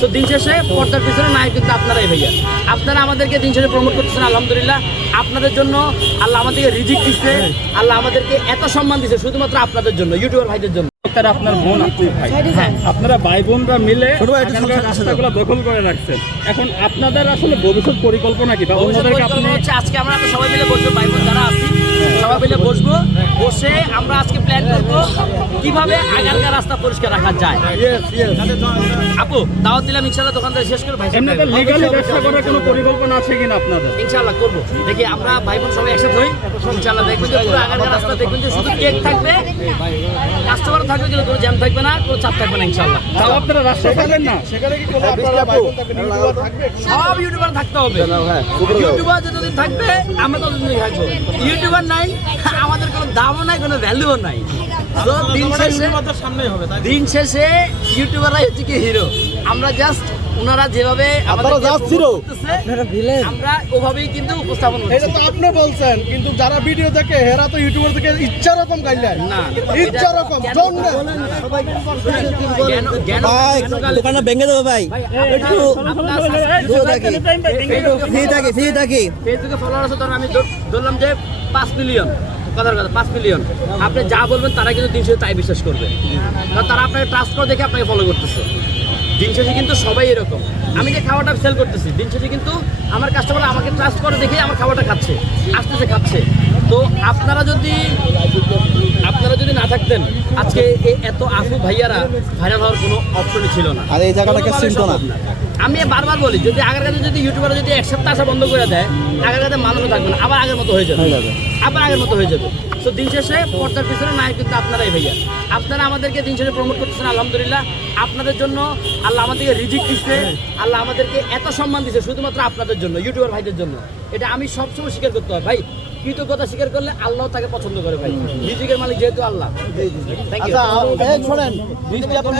তো দিন শেষে পর্দার পিছনে নায়ক কিন্তু আপনারাই ভাইয়া। আপনারা আমাদেরকে দিন শেষে প্রমোট করতেছেন আলহামদুলিল্লাহ। আপনাদের জন্য আল্লাহ আমাদেরকে রিজিক দিচ্ছে আল্লাহ আমাদেরকে এত সম্মান দিচ্ছে শুধুমাত্র আপনাদের জন্য ইউটিউবার ভাইদের জন্য। তারা আপনার বোন আপনি ভাই। হ্যাঁ আপনারা ভাই বোনরা মিলে। রাস্তাগুলো দখল করে রাখছেন। এখন আপনাদের আসলে ভবিষ্যৎ পরিকল্পনা কি? বা অন্যদেরকে আপনি হচ্ছে আজকে আমরা সবাই মিলে বসবো ভাই বোন যারা আছি সবাই মিলে বসবো। বসে আমরা আজকে প্ল্যান করব কীভাবে আগারকার রাস্তা পরিষ্কার রাখা যায়। আপু দাওয়াত দিলাম ইনশাল্লাহ দোকানদার শেষ করে ভাই এমনিতে লিগালি ব্যবসা করার কোনো পরিকল্পনা আছে কিনা আপনাদের? ইনশাল্লাহ করব। দেখি আমরা ভাই বোন সবাই একসাথে হই ইনশাল্লাহ দেখবেন যে পুরো আগারকার রাস্তা দেখবেন যে শুধু কেক থাকবে কাস্টমার থাকবে কিন্তু কোনো জ্যাম থাকবে না কোনো চাপ থাকবে না ইনশাল্লাহ তাও আপনারা রাস্তা পাবেন না? সব ইউটিউবার থাকতে হবে। ইউটিউবার যতদিন থাকবে আমরা ততদিন থাকব। ইউটিউবার নাই আমাদের কোনো দামও নাই কোনো ভ্যালুও নাই। দিন শেষে দিন শেষে ইউটিউবাররাই হচ্ছে কি হিরো। আমরা জাস্ট ওনারা যেভাবে আপনারা আমাদেরকে just hero। promote করতেছে, আমরা ওভাবেই কিন্তু উপস্থাপন এটা তো আপনি বলছেন কিন্তু যারা ভিডিও দেখে হেরা তো ইউটিউবার থেকে ইচ্ছা রকম গাইলেন না ইচ্ছা রকম জন্মে। জ্ঞান জ্ঞান ভাই দোকানটা ভেঙে দেবো ভাই। একটু থাকি। ফ্রি থাকি ফ্রি থাকি। ফেসবুকে ফলোয়ার আছে ধরুন আমি ধরলাম যে পাঁচ মিলিয়ন কথার কথা, পাঁচ মিলিয়ন আপনি যা বলবেন তারা কিন্তু দিন তাই বিশ্বাস করবে। কারণ তারা আপনাকে ট্রাস্ট করে দেখে আপনাকে ফলো করতেছে। দিন কিন্তু সবাই এরকম। আমি যে খাবারটা সেল করতেছি, দিন কিন্তু আমার কাস্টমার আমাকে ট্রাস্ট করে দেখে আমার খাবারটা খাচ্ছে। আপনারা যদি আপনারা যদি না থাকতেন আজকে এত আফু ভাইয়ারা ভাইরাল হওয়ার কোনো অপশনই ছিল না। আর এই জায়গাটাকে চিনতো না। আমি বারবার বলি যদি আগের কাছে যদি ইউটিউবার যদি এক সপ্তাহ আসা বন্ধ করে দেয় আগের কাছে মানুষও থাকবে না আবার আগের মতো হয়ে যাবে। আবার আগের মতো হয়ে যাবে। তো দিন শেষে পর্দার পিছনে নায়ক কিন্তু আপনারাই ভাইয়া। আপনারা আমাদেরকে দিন শেষে প্রমোট করতেছেন আলহামদুলিল্লাহ। আপনাদের জন্য আল্লাহ আমাদেরকে রিজিক দিচ্ছে আল্লাহ আমাদেরকে এত সম্মান দিচ্ছে শুধুমাত্র আপনাদের জন্য ইউটিউবার ভাইদের জন্য। এটা আমি সবসময় স্বীকার করতে হয়। ভাই কৃতজ্ঞতা স্বীকার করলে আল্লাহ তাকে পছন্দ করে ভাই। রিজিকের মালিক যেহেতু আল্লাহ। থ্যাংক ইউ শোনেন